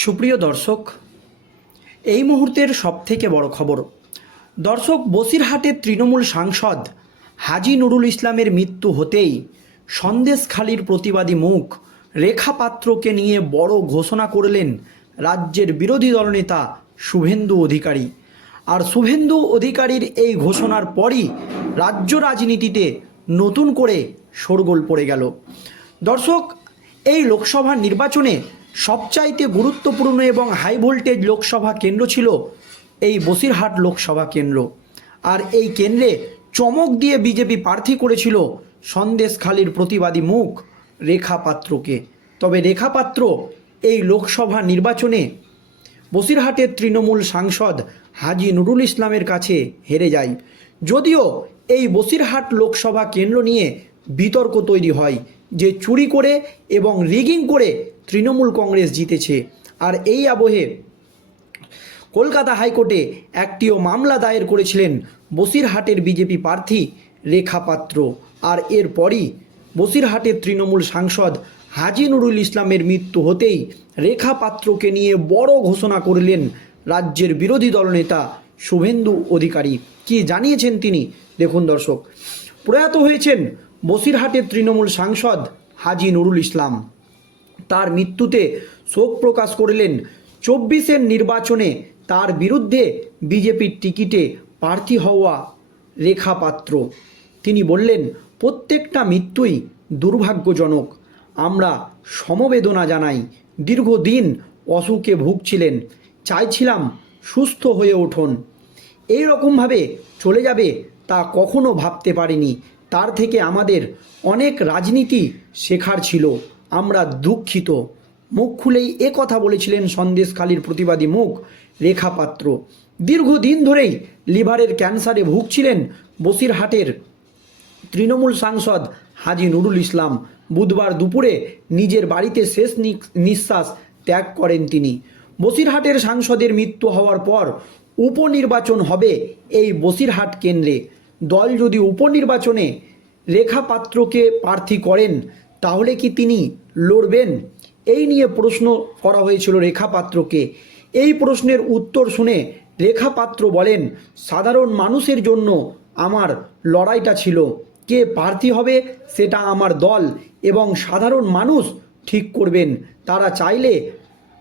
সুপ্রিয় দর্শক, এই মুহূর্তের সবথেকে বড় খবর। দর্শক বসিরহাটের তৃণমূল সাংসদ হাজি নুরুল ইসলামের মৃত্যু হতেই সন্দেশখালির প্রতিবাদী মুখ রেখা পাত্রকে নিয়ে বড় ঘোষণা করলেন রাজ্যের বিরোধী দলনেতা শুভেন্দু অধিকারী। আর শুভেন্দু অধিকারীর এই ঘোষণার পরই রাজ্য রাজনীতিতে নতুন করে শোরগোল পড়ে গেল। দর্শক, এই লোকসভা নির্বাচনে সবচাইতে গুরুত্বপূর্ণ এবং হাই ভোল্টেজ লোকসভা কেন্দ্র ছিল এই বসিরহাট লোকসভা কেন্দ্র। আর এই কেন্দ্রে চমক দিয়ে বিজেপি প্রার্থী করেছিল সন্দেশখালির প্রতিবাদী মুখ রেখা পাত্রকে। তবে রেখা পাত্র এই লোকসভা নির্বাচনে বসিরহাটের তৃণমূল সাংসদ হাজি নুরুল ইসলামের কাছে হেরে যায়। যদিও এই বসিরহাট লোকসভা কেন্দ্র নিয়ে বিতর্ক তৈরি হয় যে চুরি করে এবং রিগিং করে তৃণমূল কংগ্রেস জিতেছে। আর এই আবহে কলকাতা হাইকোর্টে একটিও মামলা দায়ের করেছিলেন বসিরহাটের বিজেপি প্রার্থী রেখা পাত্র। আর এরপরই বসিরহাটের তৃণমূল সাংসদ হাজি নুরুল ইসলামের মৃত্যু হতেই রেখা পাত্রকে নিয়ে বড় ঘোষণা করলেন রাজ্যের বিরোধী দলনেতা শুভেন্দু অধিকারী। কি জানিয়েছেন তিনি? দেখুন দর্শক, প্রয়াত হয়েছেন বসিরহাটের তৃণমূল সাংসদ হাজি নুরুল ইসলাম। তার মৃত্যুতে শোক প্রকাশ করলেন। চব্বিশের নির্বাচনে তার বিরুদ্ধে বিজেপির টিকিটে প্রার্থী হওয়া রেখা পাত্র তিনি বললেন, প্রত্যেকটা মৃত্যুই দুর্ভাগ্যজনক। আমরা সমবেদনা জানাই। দীর্ঘদিন অসুখে ভুগছিলেন। চাইছিলাম সুস্থ হয়ে উঠুন। এই রকমভাবে চলে যাবে তা কখনো ভাবতে পারিনি। তার থেকে আমাদের অনেক রাজনীতি শেখার ছিল। আমরা দুঃখিত। মুখ খুলেই এ কথা বলেছিলেন সন্দেশখালীর প্রতিবাদী মুখ রেখা পাত্র। দীর্ঘদিন ধরেই লিভারের ক্যান্সারে ভুগছিলেন বসিরহাটের তৃণমূল সাংসদ হাজি নুরুল ইসলাম। বুধবার দুপুরে নিজের বাড়িতে শেষ নিঃশ্বাস ত্যাগ করেন তিনি। বসিরহাটের সাংসদের মৃত্যু হওয়ার পর উপনির্বাচন হবে এই বসিরহাট কেন্দ্রে। দল যদি উপনির্বাচনে রেখা পাত্রকে প্রার্থী করেন, তাহলে কি তিনি লড়বেন? এই নিয়ে প্রশ্ন করা হয়েছিল রেখা পাত্রকে এই প্রশ্নের উত্তর শুনে রেখা পাত্র বলেন, সাধারণ মানুষের জন্য আমার লড়াইটা ছিল। কে প্রার্থী হবে সেটা আমার দল এবং সাধারণ মানুষ ঠিক করবেন। তারা চাইলে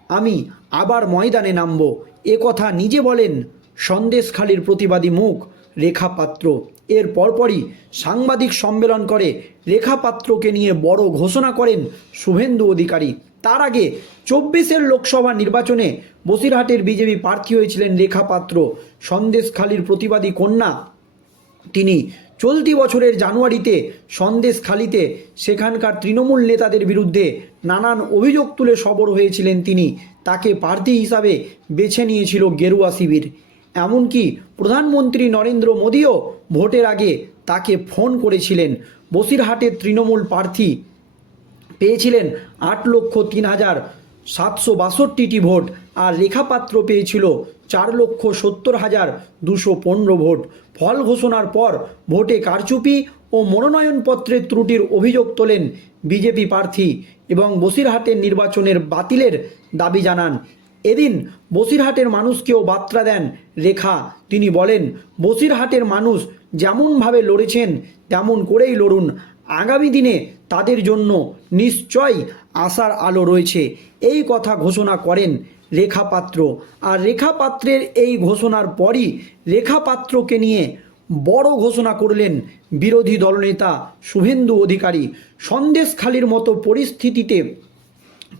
আমি আবার ময়দানে নামব। এ কথা নিজে বলেন সন্দেশখালির প্রতিবাদী মুখ রেখা পাত্র এর পরপরই সাংবাদিক সম্মেলন করে রেখা পাত্রকে নিয়ে বড় ঘোষণা করেন শুভেন্দু অধিকারী। তার আগে চব্বিশের লোকসভা নির্বাচনে বসিরহাটের বিজেপি প্রার্থী হয়েছিলেন রেখা পাত্র সন্দেশখালির প্রতিবাদী কন্যা। তিনি চলতি বছরের জানুয়ারিতে সন্দেশখালিতে সেখানকার তৃণমূল নেতাদের বিরুদ্ধে নানান অভিযোগ তুলে সবর হয়েছিলেন তিনি। তাকে প্রার্থী হিসাবে বেছে নিয়েছিল গেরুয়া শিবির। এমনকি প্রধানমন্ত্রী নরেন্দ্র মোদীও ভোটের আগে তাকে ফোন করেছিলেন। বসিরহাটের তৃণমূল প্রার্থী পেয়েছিলেন আট লক্ষ তিন হাজার সাতশো বাষট্টিটি ভোট আর লেখাপাত্র পেয়েছিল চার লক্ষ সত্তর হাজার দুশো পনেরো ভোট। ফল ঘোষণার পর ভোটে কারচুপি ও মনোনয়নপত্রের ত্রুটির অভিযোগ তোলেন বিজেপি প্রার্থী এবং বসিরহাটের নির্বাচনের বাতিলের দাবি জানান এদিন বসিরহাটের মানুষকেও বার্তা দেন রেখা। তিনি বলেন, বসিরহাটের মানুষ যেমনভাবে লড়েছেন, তেমন করেই লড়ুন। আগামী দিনে তাদের জন্য নিশ্চয়ই আশার আলো রয়েছে। এই কথা ঘোষণা করেন রেখা পাত্র। আর রেখা পাত্রের এই ঘোষণার পরই রেখা পাত্রকে নিয়ে বড় ঘোষণা করলেন বিরোধী দলনেতা শুভেন্দু অধিকারী। সন্দেশখালির মতো পরিস্থিতিতে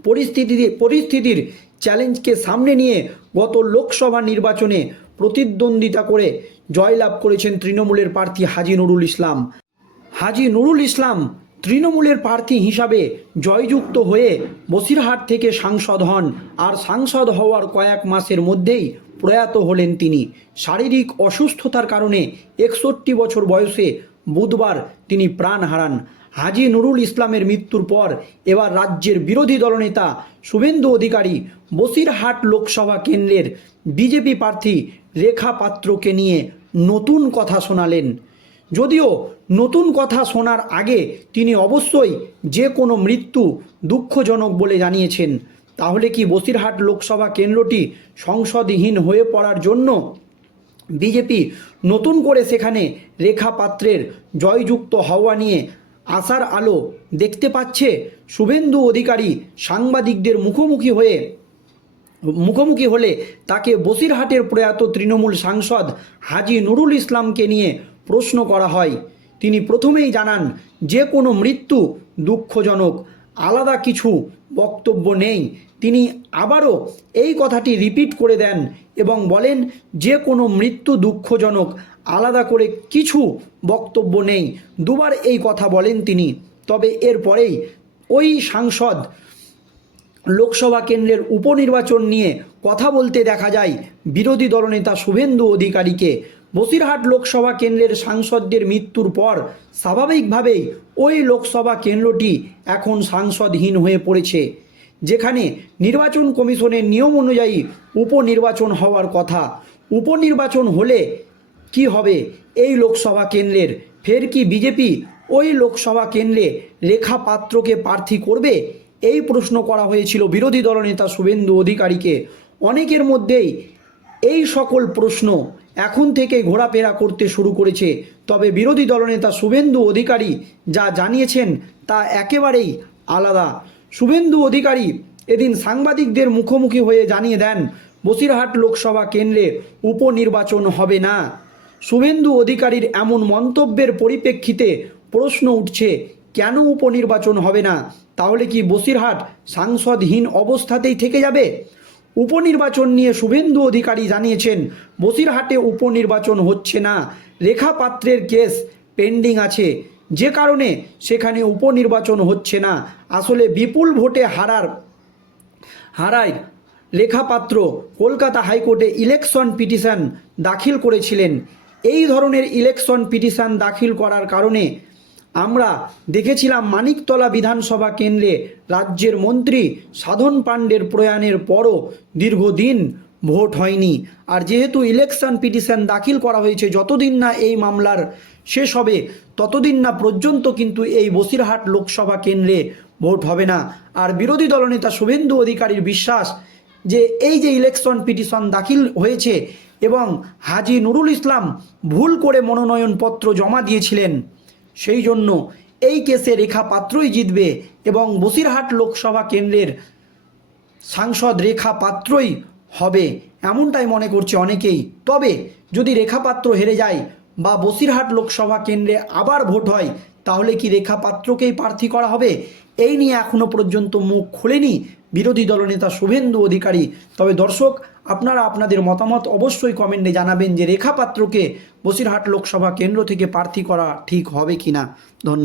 পরিস্থিতিতে, পরিস্থিতির চ্যালেঞ্জকে সামনে নিয়ে গত লোকসভা নির্বাচনে প্রতিদ্বন্দ্বিতা করে জয়লাভ করেছেন তৃণমূলের প্রার্থী হাজি নুরুল ইসলাম। হাজি নুরুল ইসলাম তৃণমূলের প্রার্থী হিসাবে জয়যুক্ত হয়ে বসিরহাট থেকে সাংসদ হন আর সাংসদ হওয়ার কয়েক মাসের মধ্যেই প্রয়াত হলেন তিনি। শারীরিক অসুস্থতার কারণে একষট্টি বছর বয়সে বুধবার তিনি প্রাণ হারান। হাজি নুরুল ইসলামের মৃত্যুর পর এবার রাজ্যের বিরোধী দলনেতা শুভেন্দু অধিকারী বসিরহাট লোকসভা কেন্দ্রের বিজেপি প্রার্থী রেখা পাত্রকে নিয়ে নতুন কথা শোনালেন। যদিও নতুন কথা শোনার আগে তিনি অবশ্যই যে কোনো মৃত্যু দুঃখজনক বলে জানিয়েছেন। তাহলে কি বসিরহাট লোকসভা কেন্দ্রটি সংসদহীন হয়ে পড়ার জন্য বিজেপি নতুন করে সেখানে রেখা পাত্রের জয়যুক্ত হওয়া নিয়ে আশার আলো দেখতে পাচ্ছে শুভেন্দু অধিকারী সাংবাদিকদের মুখোমুখি হয়ে, মুখোমুখি হলে তাকে বসিরহাটের প্রয়াত তৃণমূল সাংসদ হাজি নুরুল ইসলামকে নিয়ে প্রশ্ন করা হয়। তিনি প্রথমেই জানান, যে কোনো মৃত্যু দুঃখজনক। আলাদা কিছু বক্তব্য নেই। তিনি আবারও এই কথাটি রিপিট করে দেন এবং বলেন, যে কোনো মৃত্যু দুঃখজনক, আলাদা করে কিছু বক্তব্য নেই। দুবার এই কথা বলেন তিনি। তবে এরপরেই ওই সাংসদ লোকসভা কেন্দ্রের উপনির্বাচন নিয়ে কথা বলতে দেখা যায় বিরোধী দলনেতা শুভেন্দু অধিকারীকে। বসিরহাট লোকসভা কেন্দ্রের সাংসদদের মৃত্যুর পর স্বাভাবিকভাবেই ওই লোকসভা কেন্দ্রটি এখন সাংসদহীন হয়ে পড়েছে, যেখানে নির্বাচন কমিশনের নিয়ম অনুযায়ী উপনির্বাচন হওয়ার কথা। উপনির্বাচন হলে কি হবে? এই লোকসভা কেন্দ্রের ফের কি বিজেপি ওই লোকসভা কেন্দ্রে রেখা পাত্রকে প্রার্থী করবে? এই প্রশ্ন করা হয়েছিল বিরোধী দলনেতা শুভেন্দু অধিকারীকে। অনেকের মধ্যেই এই সকল প্রশ্ন এখন থেকে ঘোরাফেরা করতে শুরু করেছে। তবে বিরোধী দলনেতা শুভেন্দু অধিকারী যা জানিয়েছেন তা একেবারেই আলাদা। শুভেন্দু অধিকারী এদিন সাংবাদিকদের মুখোমুখি হয়ে জানিয়ে দেন, বসিরহাট লোকসভা কেন্দ্রে উপনির্বাচন হবে না। শুভেন্দু অধিকারীর এমন মন্তব্যের পরিপ্রেক্ষিতে প্রশ্ন উঠছে, কেন উপনির্বাচন হবে না? তাহলে কি বসিরহাট সাংসদহীন অবস্থাতেই থেকে যাবে? উপনির্বাচন নিয়ে শুভেন্দু অধিকারী জানিয়েছেন, বসিরহাটে উপনির্বাচন হচ্ছে না রেখা পাত্রের কেস পেন্ডিং আছে। যে কারণে সেখানে উপনির্বাচন হচ্ছে না। আসলে বিপুল ভোটে হারার, হারায় রেখাপাত্র। কলকাতা হাইকোর্টে ইলেকশন পিটিশন দাখিল করেছিলেন। এই ধরনের ইলেকশন পিটিশন দাখিল করার কারণে আমরা দেখেছিলাম মানিকতলা বিধানসভা কেন্দ্রে রাজ্যের মন্ত্রী সাধন পাণ্ডের প্রয়াণের পরও দীর্ঘদিন ভোট হয়নি। আর যেহেতু ইলেকশন পিটিশন দাখিল করা হয়েছে, যতদিন না এই মামলার শেষ হবে, ততদিন না পর্যন্ত কিন্তু এই বসিরহাট লোকসভা কেন্দ্রে ভোট হবে না। আর বিরোধী দলনেতা শুভেন্দু অধিকারীর বিশ্বাস যে এই যে ইলেকশন পিটিশন দাখিল হয়েছে এবং হাজি নুরুল ইসলাম ভুল করে মনোনয়নপত্র জমা দিয়েছিলেন সেই জন্য এই কেসে রেখা পাত্রই জিতবে এবং বসিরহাট লোকসভা কেন্দ্রের সাংসদ রেখা পাত্রই হবে এমনটাই মনে করছে অনেকেই। তবে যদি রেখা পাত্র হেরে যায় বা বসিরহাট লোকসভা কেন্দ্রে আবার ভোট হয়, তাহলে কি রেখা পাত্রকেই প্রার্থী করা হবে? এই নিয়ে এখনও পর্যন্ত মুখ খোলেনি বিরোধী দলনেতা শুভেন্দু অধিকারী। তবে দর্শক আপনারা আপনাদের মতামত অবশ্যই কমেন্টে জানাবেন যে রেখা পাত্রকে বসিরহাট লোকসভা কেন্দ্র থেকে প্রার্থী করা ঠিক হবে কিনা। ধন্যবাদ।